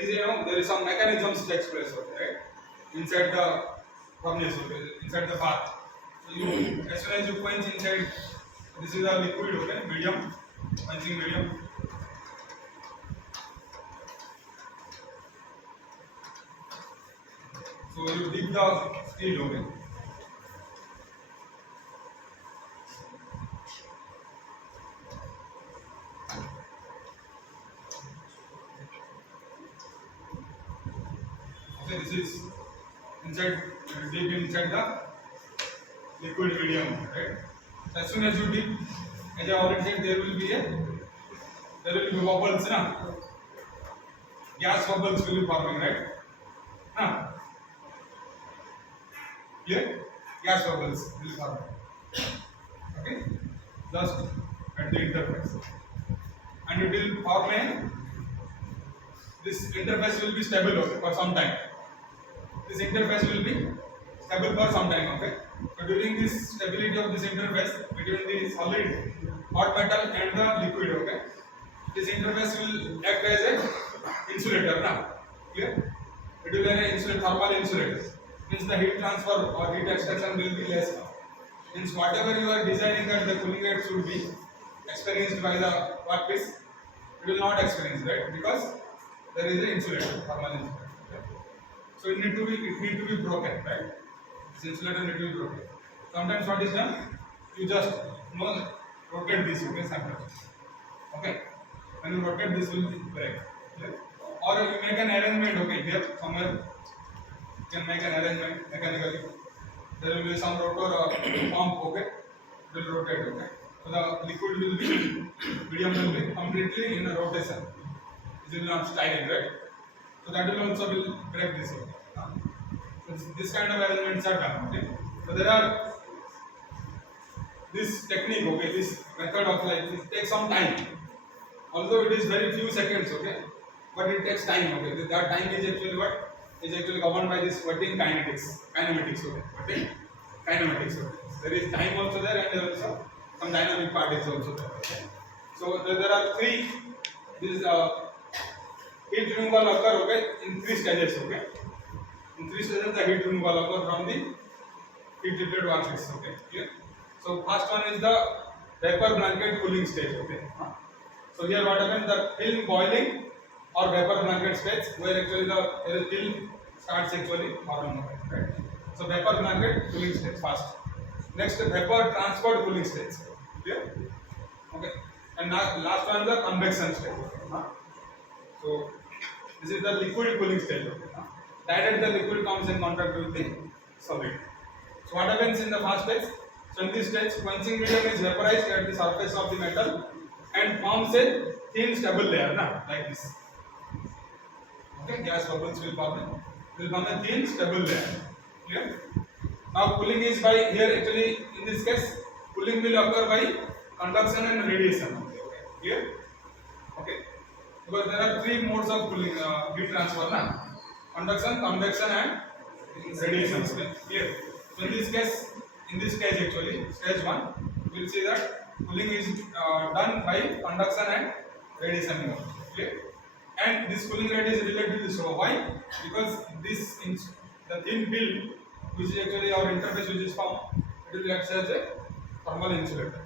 is there is some mechanisms takes place, okay, right? Inside the furnace, okay, inside the bath. So you as soon as you quench inside, this is a liquid, okay, medium, quenching medium. So you dig the steel, okay. Okay, this is inside, deep inside the liquid medium, right? As soon as you dig, as I already said, there will be bubbles, na? Gas bubbles will be forming, right? Huh? Clear? Gas bubbles will form. Okay? Just at the interface. And it will form this interface will be stable, okay, for some time. This interface will be stable for some time, okay? So during this stability of this interface between the solid hot metal and the liquid, okay, this interface will act as a insulator, na? Clear? It will be an insulator, thermal insulator. Means the heat transfer or heat extraction will be less. Means whatever you are designing that the cooling rate should be experienced by the workpiece, it will not experience, right? Because there is an insulator, thermal insulator. Okay? So it need to be broken, right? This insulator need to be broken. Sometimes what is done? You just rotate this, okay, sometimes. Okay. When you rotate, this will break. Okay? Or you make an arrangement, okay, here somewhere you can make an arrangement mechanically. There will be some rotor or pump, okay, it will rotate, okay. So the liquid will be, medium will be completely in a rotation. It will not sliding, right? So that will also will break this, okay. So this kind of arrangements are done, okay. So there are this technique, okay, this method of it takes some time. Although it is very few seconds, okay, but it takes time, okay. That time is actually what? Is actually governed by this working kinematics, okay. Working kinematics, okay. There is time also there, and there is also some dynamic part is also there. Okay. So there are three. This heat removal occur, okay, in three stages, okay. In three stages, the heat removal occur from the heat treated workpiece, okay. Clear? So first one is the vapor blanket cooling stage, okay. So here what happens? The film boiling or vapor blanket stage, where actually the film starts actually forming, right? So vapor blanket cooling stage first. Next, vapor transport cooling stage. Clear? Okay. And now last one is the convection stage. So this is the liquid cooling stage. Okay. Direct the liquid comes in contact with the solid. So what happens in the first stage? So in this stage, quenching medium is vaporized at the surface of the metal and forms a thin stable layer, like this. Okay, gas bubbles will form a thin stable layer. Clear? Now cooling is by here actually in this case cooling will occur by conduction and radiation. Okay, clear? Okay. Because there are three modes of cooling heat transfer, conduction, convection and radiation. Clear? So in this case actually stage 1 we will see that cooling is done by conduction and radiation mode. Clear? And this cooling rate is related to this. So why? Because the thin film, which is actually our interface which is formed, it will act as a thermal insulator.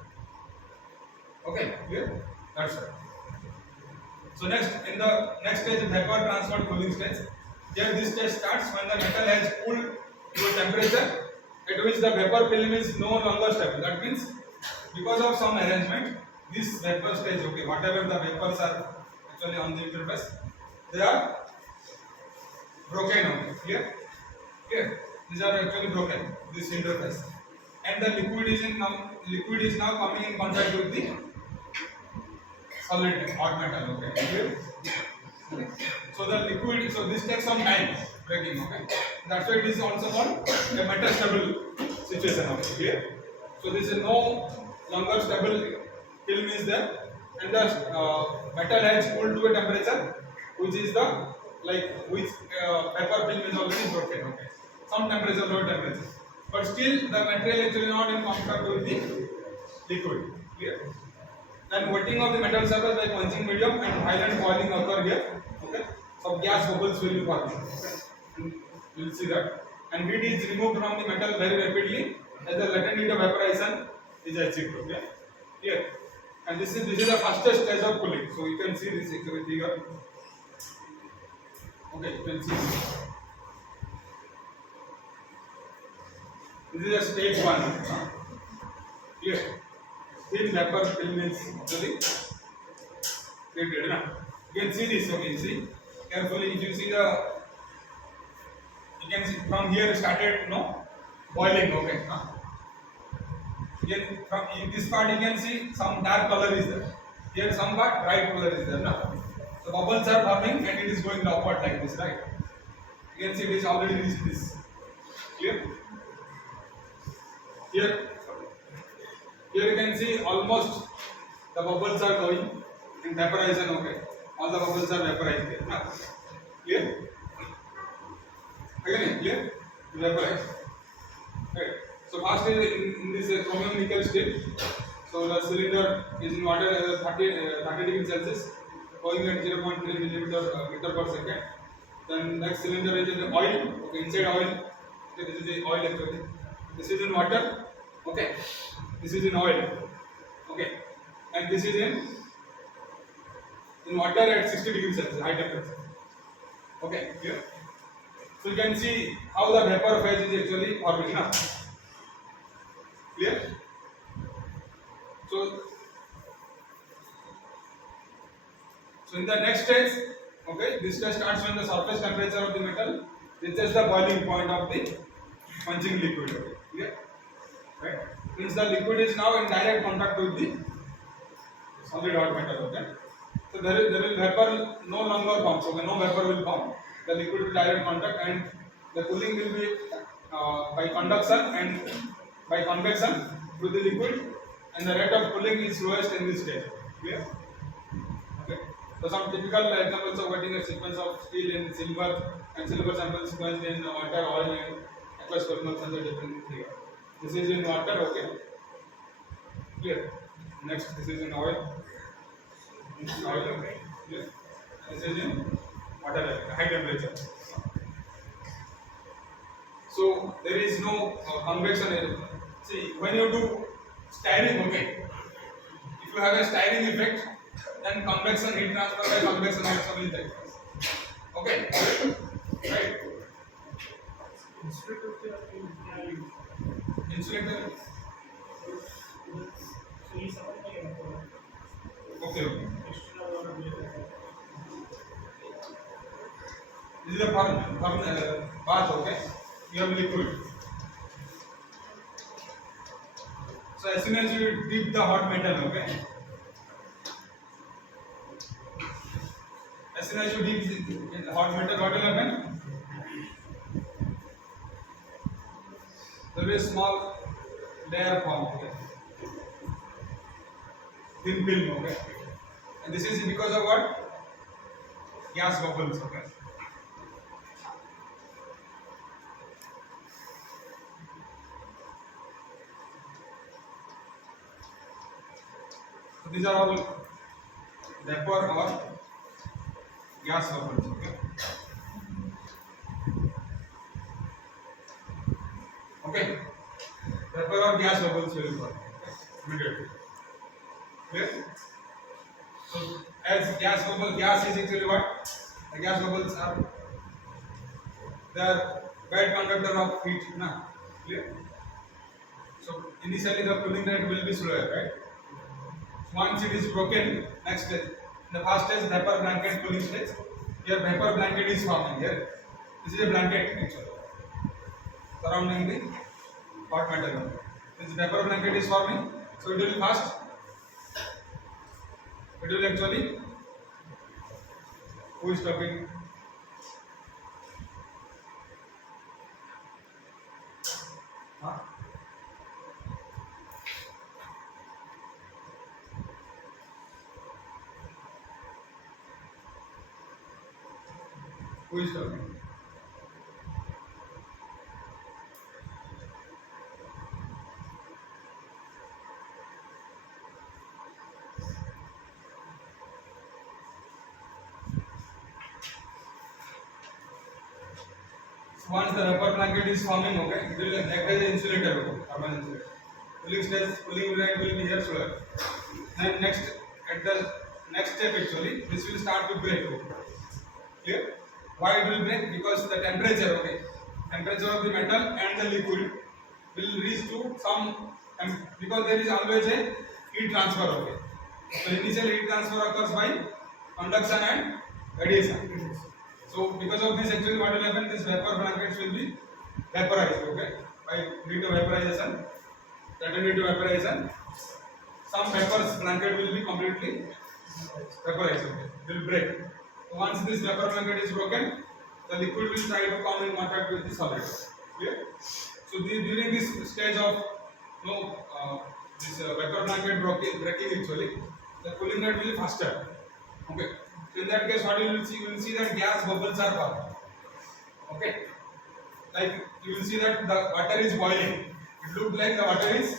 Okay, clear? That's right. So in the next stage, vapor transfer cooling stage. Here this stage starts when the metal has cooled to a temperature at which the vapor film is no longer stable. That means because of some arrangement, this vapor stage, okay, whatever the vapors are actually on the interface, they are broken, okay, clear? Clear? These are actually broken, this interface, and the liquid is now coming in contact with the solid hot metal, okay, clear? Okay. So the liquid, so this takes some time breaking, okay. That's why it is also called a metastable situation, okay, clear? So this is no longer stable film is there, and the metal has cooled to a temperature which is the vapor film is already broken, okay. Some temperature, low temperature, but still the material actually not in contact with the liquid. Clear? Then wetting of the metal surface by quenching medium and violent boiling occur here. Okay. some gas bubbles will be forming. Okay? And you will see that. And heat is removed from the metal very rapidly as the latent heat of vaporization is achieved. Okay? Here. And this is the fastest stage of cooling. So you can see this actually figure. Okay, you can see this. This is a stage 1. Clear? Thin vapor film is actually created. You can see this. Okay, see carefully. If you see you can see from here started boiling. Okay. From in this part you can see some dark color is there. Here some part bright color is there. No? So bubbles are forming and it is going upward like this, right? You can see it is already reached this. Clear? Here you can see almost the bubbles are going in vaporization. Okay, all the bubbles are vaporized here. No? Clear? Again, clear? Vaporize. Right. So first is in this chromium nickel state. So the cylinder is in water 30 degrees Celsius, going at 0.3 meter per second. Then next cylinder is in the oil. Okay, inside oil. Okay, this is the oil actually. This is in water. Okay, this is in oil. Okay, and this is in water at 60 degrees Celsius, high temperature. Okay, here. So you can see how the vapor phase is actually forming. Clear? So in the next stage, okay, this stage starts when the surface temperature of the metal reaches the boiling point of the punching liquid. Okay, clear? Right? Means the liquid is now in direct contact with the solid hot metal. Okay, so there will vapor no longer forms. Okay, no vapor will form. The liquid will direct contact and the cooling will be by conduction and by convection through the liquid, and the rate of cooling is lowest in this stage. Clear? Okay. So some typical examples of getting a sequence of steel in silver and silver sample sequence in water, oil, and aqueous polymer are different here. This is in water. Okay. Clear? Next, this is in oil. This is oil. Okay. Clear? This is in water, high temperature. So there is no convection. See, when you do stirring, okay, if you have a stirring effect, then convection heat transfer by convection also will take place. Okay, right? Insulator. Okay. This is a bath. Okay, you have liquid. So as soon as you dip the hot metal, okay, as soon as you dip the hot metal, what will happen? There will be a small layer form, okay, thin film, okay, and this is because of what? Gas bubbles, okay. So these are all vapor or gas bubbles. Okay. Okay. Vapor or gas bubbles will form. Immediately. Clear? So as gas is actually what? The gas bubbles are bad conductor of heat. Na? Clear? So initially the cooling rate will be slower, right? Once it is broken, next stage. In the first stage, vapor blanket cooling stage. Here, vapor blanket is forming. Here, this is a blanket actually surrounding the hot metal. This vapor blanket is forming, so it will fast. It will actually. Who is talking? Huh? Who is talking? Once the rubber blanket is forming, okay, it will act as an insulator, okay, carbon insulator. Cooling rate will be here slower. Then next, at the next step actually, this will start to break. Okay. Clear? Why it will break? Because the temperature, okay, temperature of the metal and the liquid will reach to some, because there is always a heat transfer, okay. So initial heat transfer occurs by conduction and radiation. So because of this, actually what will happen? This vapor blankets will be vaporized, okay, by due to vaporization. Due to vaporization, some vapor blanket will be completely vaporized, okay, will break. So once this vapor blanket is broken, the liquid will try to come in contact with the solid. Clear? So during this stage of this vapor blanket breaking actually, the cooling rate will be faster. Okay. So in that case, what you will see? You will see that gas bubbles are formed. Okay. Like you will see that the water is boiling. It looks like the water is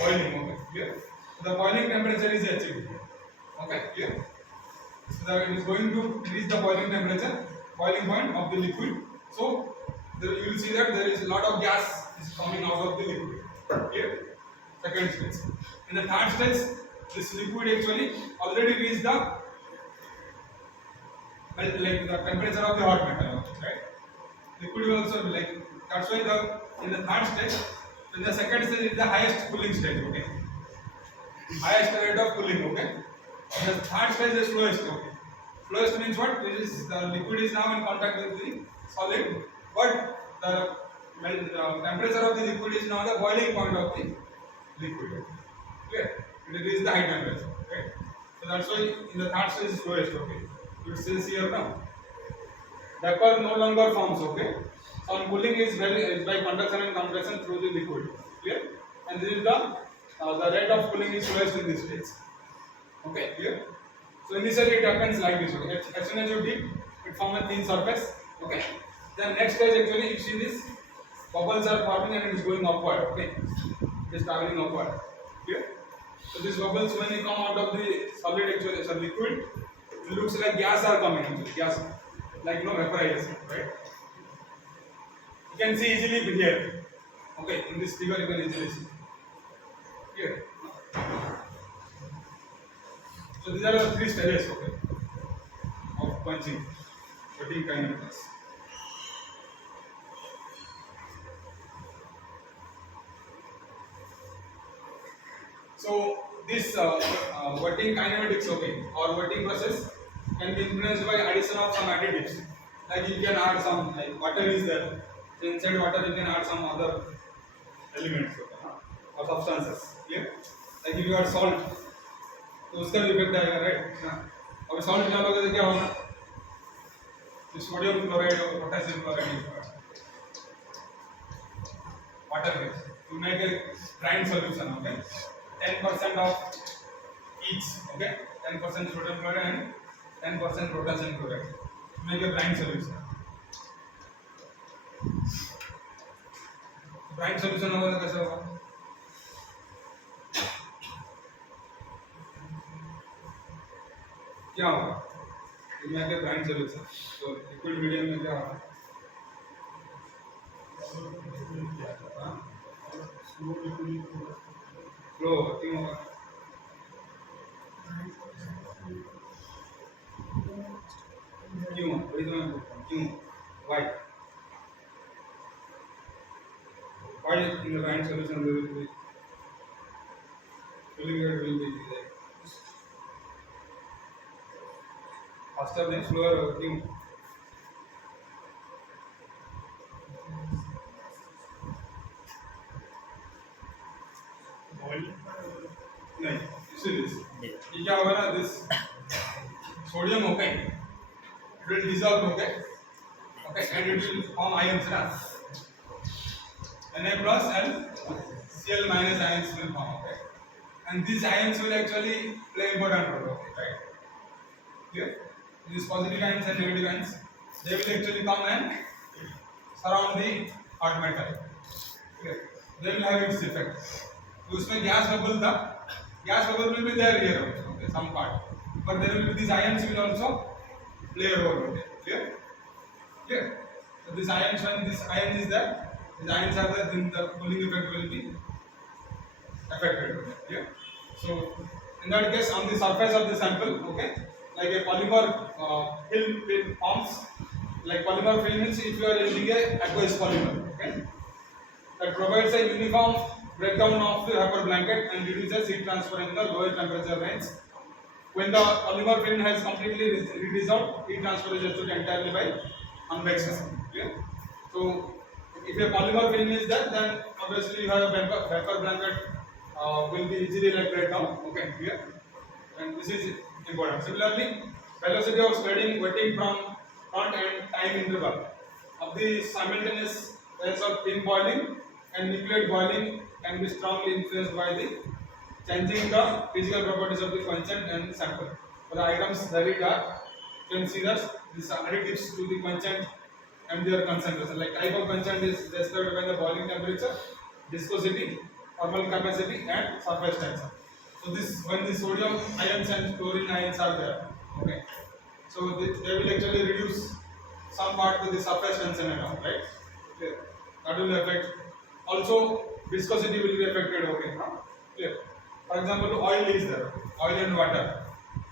boiling. Okay. Clear? So the boiling temperature is achieved. Okay. Clear? So it is going to reach the boiling temperature, boiling point of the liquid. So you will see that there is a lot of gas is coming out of the liquid. Clear? Second stage. In the third stage, this liquid actually already reached the temperature of the hot metal, right? Liquid will also be like, that's why in the third stage, in the second stage is the highest cooling stage, okay? Highest rate of cooling, okay? The third stage is slowest, okay? Slowest means what? Which is the liquid is now in contact with the solid, but the temperature of the liquid is now the boiling point of the liquid. Clear? It is the high temperature, right? So that's why in the third stage is slowest, okay? It says here now. Vapor no longer forms, okay? So cooling is by conduction and compression through the liquid. Clear? And this is the rate of cooling is slowest in this stage. Okay, clear? So initially it happens like this. Okay? As soon as you dip, it forms a thin surface. Okay. Then next stage actually you see this bubbles are forming and it is going upward. Okay. It is traveling upward. Clear? So these bubbles when they come out of the solid actually, it's a liquid. It looks like gas are coming actually. Gas, like vaporization, right? You can see easily here. Okay, in this figure you can easily see. Here. So these are the three stages, okay, of punching, wetting kinematics. So this wetting kinematics, okay, or wetting process can be influenced by addition of some additives. Like you can add some, like water is there. So inside water you can add some other elements, okay, or substances. Yeah? Like if you add salt, तो उसका भी effect आएगा, right? अब salt डालोगे तो क्या होगा? Sodium chloride और potassium chloride water base to make a brine solution, okay? 10% of each, okay? 10% sodium chloride and 10% potassium chloride to make a brine solution. Brine solution होगा तो कैसे होगा? क्या होगा? You make a brine solution. So liquid medium में क्या होगा? Flow क्यों होगा? क्यों? वही तो मैं बोलता हूँ, क्यों? Why? Why in the brine solution there will be cooling rate will be faster than slower? क्यों? नहीं, इसीलिए ये क्या होगा ना, this sodium okay, it will dissolve, okay, and it will form ions ना, Na plus and Cl minus ions will form, okay, and these ions will actually play important role, okay, right? Clear? These positive ions and negative ions, they will actually come and surround the hot metal. Clear? They will have its effect. तो उसमें gas bubble था, gas bubble will be there here also, okay, some part, but there will be these ions will also play a role, okay, clear? Clear? So this ions, when this ion is there, these ions are there, then the cooling effect will be affected. Okay. Yeah. So in that case, on the surface of the sample, okay, like a polymer film forms. Like polymer film means if you are using a aqueous polymer, okay, that provides a uniform breakdown of the vapor blanket and reduces heat transfer in the lower temperature range. When the polymer film has completely redissolved, heat transfer is achieved entirely by convection. Clear? So, if a polymer film is there, then obviously you have a vapor blanket will be easily like breakdown. Okay, clear? And this is important. Similarly, velocity of spreading wetting from front and time interval of the simultaneous rates of thin boiling and liquid boiling can be strongly influenced by the changing the physical properties of the quenchant and sample. For the items very dark, you can see that these are additives to the quenchant and their concentration. Like type of quenchant is described by the boiling temperature, viscosity, thermal capacity, and surface tension. So this when the sodium ions and chlorine ions are there, okay. So they will actually reduce some part to the surface tension and all, right? Clear. That will affect. Also, viscosity will be affected. Okay, huh? Clear. For example, oil is there, oil and water.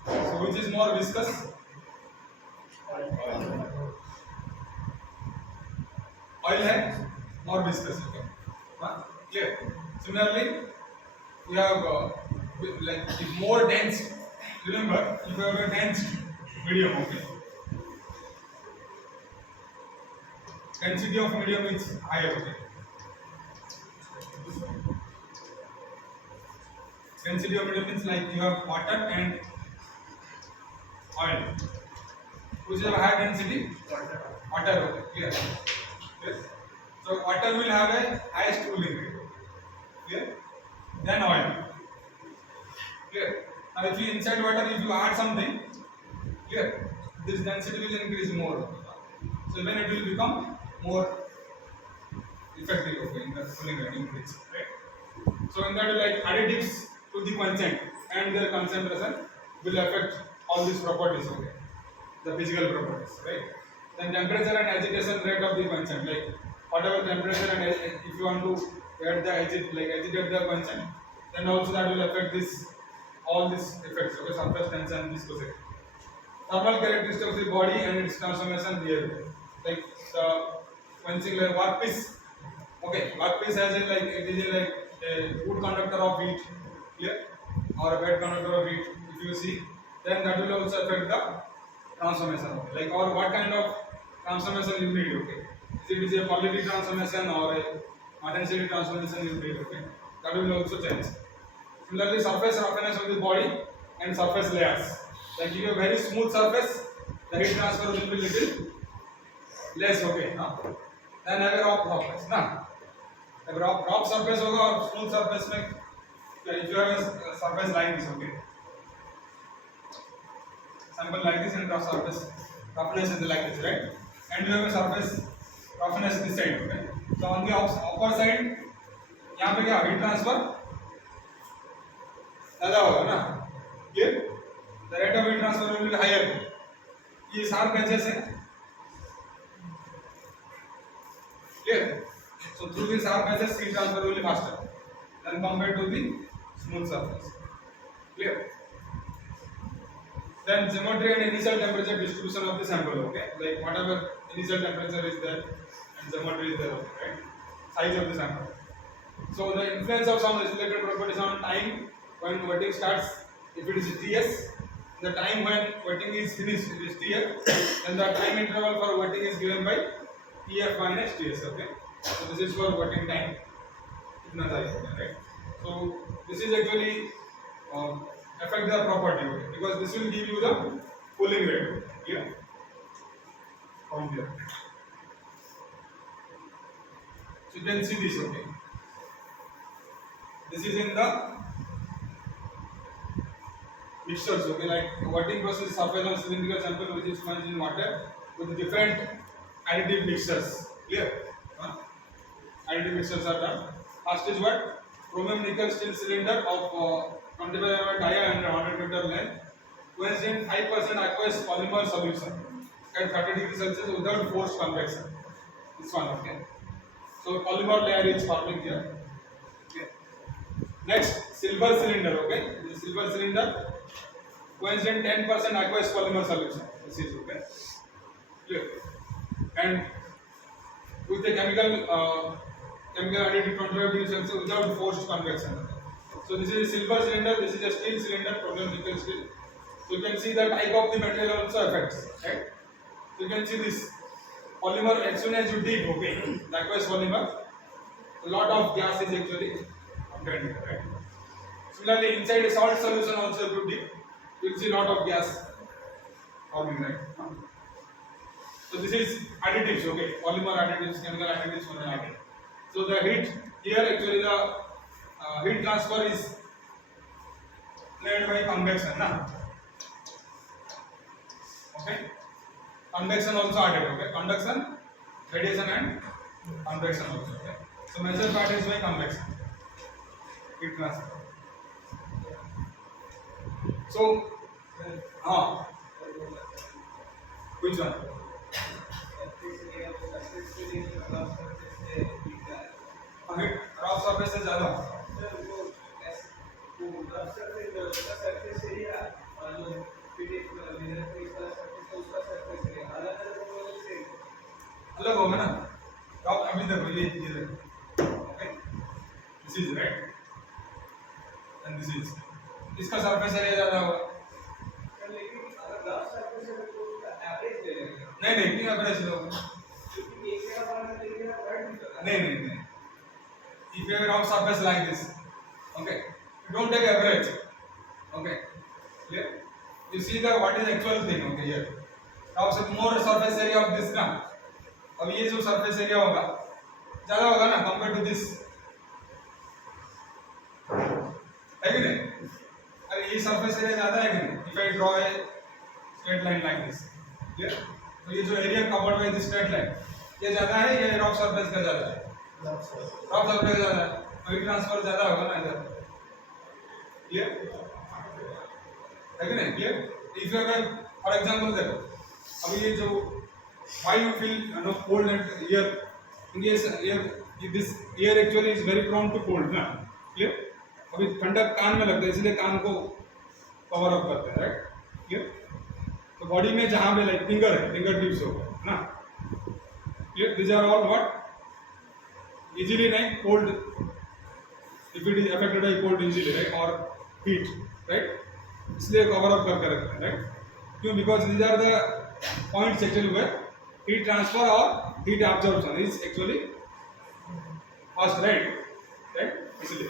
So which is more viscous? Oil है more viscous. Okay. Huh? Clear. Similarly, you have like if more dense. Remember, if you have a dense medium, okay. Density of medium is higher. Okay. Density of medium means like you have water and oil. Which is a higher density? Water. Okay. Clear. Yes. So water will have a highest cooling rate. Clear? Then oil. Clear? Now if you inside water, if you add something, clear? This density will increase more. So then it will become more effective, okay, in the cooling rate increase, right? So in that, like additives to the quenchant and their concentration will affect all these properties, okay, the physical properties, right? Then temperature and agitation rate of the quenchant, like whatever temperature and if you want to add the agitate the quenchant, then also that will affect this all these effects, okay, surface tension, viscosity. Thermal characteristics of the body and its transformation behavior, like the quenching like workpiece. Okay, workpiece has a like it is like a good conductor of heat, clear, or a bad conductor of heat. If you see, then that will also affect the transformation. Okay, like or what kind of transformation you need. Okay, if it is a quality transformation or a density transformation you need. Okay, that will also change. Similarly, surface roughness of the body and surface layers. Like if you have very smooth surface, the heat transfer will be little less. Okay, now then have a rough surface. Now, a rough surface होगा और smooth surface में if you have a surface like this, okay, sample like this and rough surface roughness is like this, right? And you have a surface roughness this side, okay. So on the upper side, यहाँ पे क्या heat transfer ज़्यादा होगा ना, clear? The rate of heat transfer will be higher. ये sharp edges है, clear? So through the sharp edges, heat transfer will be faster than compared to the smooth surface. Clear? Then geometry and initial temperature distribution of the sample. Okay, like whatever initial temperature is there and geometry is there. Okay, right? Size of the sample. So the influence of some isolated properties on time when wetting starts. If it is Ts, the time when wetting is finished it is Tf, and the time interval for wetting is given by Tf minus Ts. Okay, so this is for wetting time. Itna चाहिए, right? So this is actually affect the property, okay, because this will give you the cooling rate. Yeah, from here. So you can see this. Okay, this is in the mixtures. Okay, like wetting process surface of cylindrical sample which is sponged in water with different additive mixtures. Clear? Additive mixtures are done. First is what? Chromium nickel steel cylinder of 25 mm dia and 100 meter length, quenched in 5% aqueous polymer solution at 30 degrees Celsius without forced convection. This one, okay. So polymer layer is forming here. Okay. Next, silver cylinder, okay. The silver cylinder contains 10% aqueous polymer solution. This is okay. Clear. And with the chemical additive 25 degrees Celsius without forced convection. So this is a silver cylinder. This is a steel cylinder, problem nickel steel. So you can see the type of the material also affects, right? So you can see this polymer as soon as you dip, okay, the aqueous polymer, a lot of gas is actually obtained, right? Similarly, inside a salt solution also if you dip, you will see a lot of gas forming, right? So this is additives, okay, polymer additives, chemical additives, additives. So the heat here actually the heat transfer is led by convection, na? Okay. Convection also added, okay. Conduction, radiation and convection also, okay. So major part is by convection, heat transfer. So, which one? Rough surface से ज़्यादा. अलग होगा ना? अभी देखो ये okay, this is right, and this is. इसका surface area ज़्यादा होगा. नहीं क्यों average लोग? नहीं. If you have a round surface like this, okay, you don't take average, okay, clear? You see the what is actual thing, okay, here. Now more surface area of this ना, अब ये जो surface area होगा, ज़्यादा होगा ना compared to this, है कि नहीं? अरे ये surface area ज़्यादा है कि नहीं? If I draw a straight line like this, clear? तो ये जो area covered by this straight line, ये ज़्यादा है या rock surface का ज़्यादा है? रॉक सरफेस ज़्यादा है, हीट ट्रांसफर ज़्यादा होगा ना इधर, क्लियर है कि नहीं? क्लियर? इफ यू अगर फॉर एग्जांपल देखो, अभी ये जो why you feel no cold and here this year actually is very prone to cold ना, क्लियर? अभी ठंडक कान में लगता है इसलिए कान को कवर अप करते हैं, राइट? क्लियर? तो बॉडी में जहाँ पे लाइक फिंगर टिप्स होगा ना, clear? This are all what easily like cold, if it is affected by cold easily, right, or heat, right, इसलिए cover up करके रखते हैं, right? क्यों? Because these are the points actually where heat transfer or heat absorption is actually fast, right, इसलिए,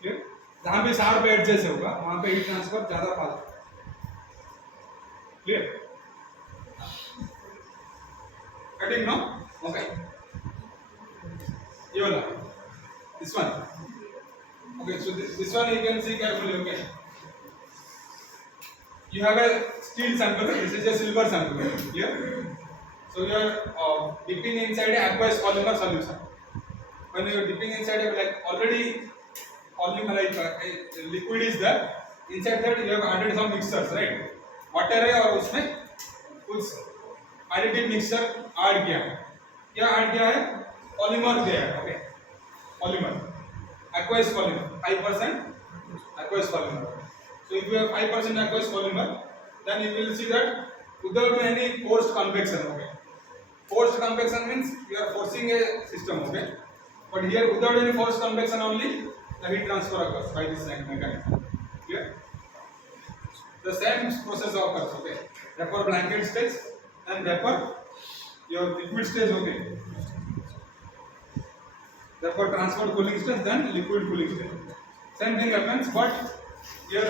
clear? जहाँ पे sharp edges होगा वहाँ पे heat transfer ज़्यादा fast, clear? Getting no? Okay. This one. Okay, so this one you can see carefully. Okay, you have a steel sample. This is a silver sample. Clear? So you are dipping inside a aqueous polymer solution. When you are dipping inside a like already polymer like a liquid is there. Inside that you have added some mixtures, right? Water है और उसमें कुछ additive mixture add किया है. क्या add किया है? Polymer there, okay. Polymer, aqueous polymer, 5% aqueous polymer. So if you have 5% aqueous polymer, then you will see that without any forced convection, okay. Forced convection means you are forcing a system, okay. But here without any forced convection only, the heat transfer occurs by this mechanism. Clear? The same process occurs, okay. Vapor blanket stage and vapor your liquid stage, okay. Therefore, transfer cooling stage, then liquid cooling stage. Same thing happens, but here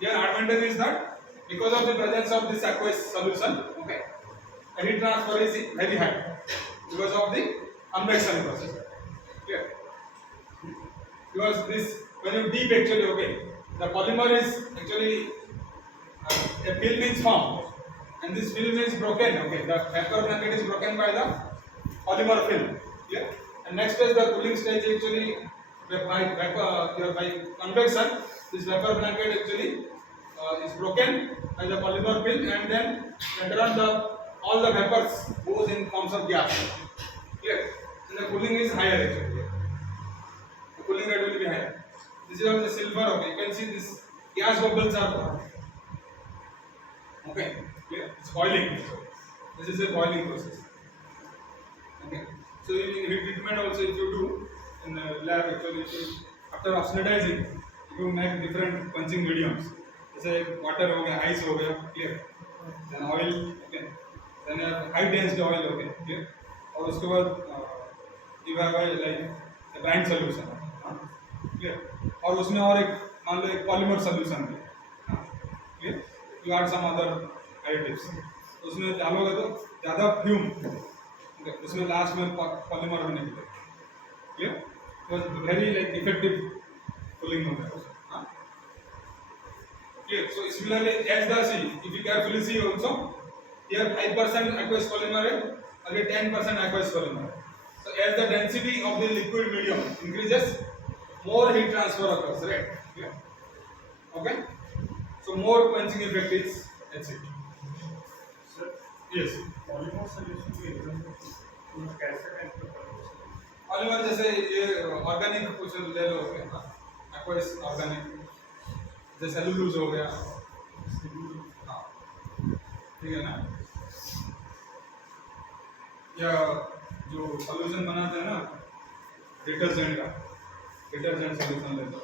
advantage is that because of the presence of this aqueous solution, okay, the heat transfer is very high because of the convection process. Okay. Because this when you deep actually, okay, the polymer is actually a film is formed, and this film is broken. Okay, the vapor blanket is broken by the polymer film. Yeah. And next is the cooling stage actually by convection. This vapor blanket actually is broken by the polymer film, and then later on all the vapors goes in forms of gas. Clear? And the cooling is higher actually. The cooling rate will be higher. This is also silver. Okay, you can see this gas bubbles are formed. Okay, clear? It's boiling. This is a boiling process. Okay, so in heat treatment also, if you do in the lab, actually, if you, after oxidizing, you make different quenching mediums. जैसे water हो गया, ice हो गया, clear? Then oil, okay. Then high density oil, okay, clear? और उसके बाद you have a like a brine solution, clear? और उसमें और एक मान लो एक polymer solution है, clear? You add some other additives. उसमें डालोगे तो ज़्यादा fume, उसमें लास्ट में पॉलीमर होने के लिए, क्लियर? तो वेरी लाइक इफेक्टिव कूलिंग होता है, हाँ, clear? So similarly as the C, if you carefully see also, here 5% aqueous polymer है, again 10% aqueous polymer. So as the density of the liquid medium increases, more heat transfer occurs, right? Clear? Okay, so more quenching effect is achieved. Yes. Polymer solution के example कैसे type का polymer जैसे ये organic कुछ ले लो, aqueous organic, जैसे cellulose हो गया, हाँ, ठीक है ना? या जो सॉल्यूशन बनाते हैं ना डिटर्जेंट का, डिटर्जेंट सॉल्यूशन ले लो,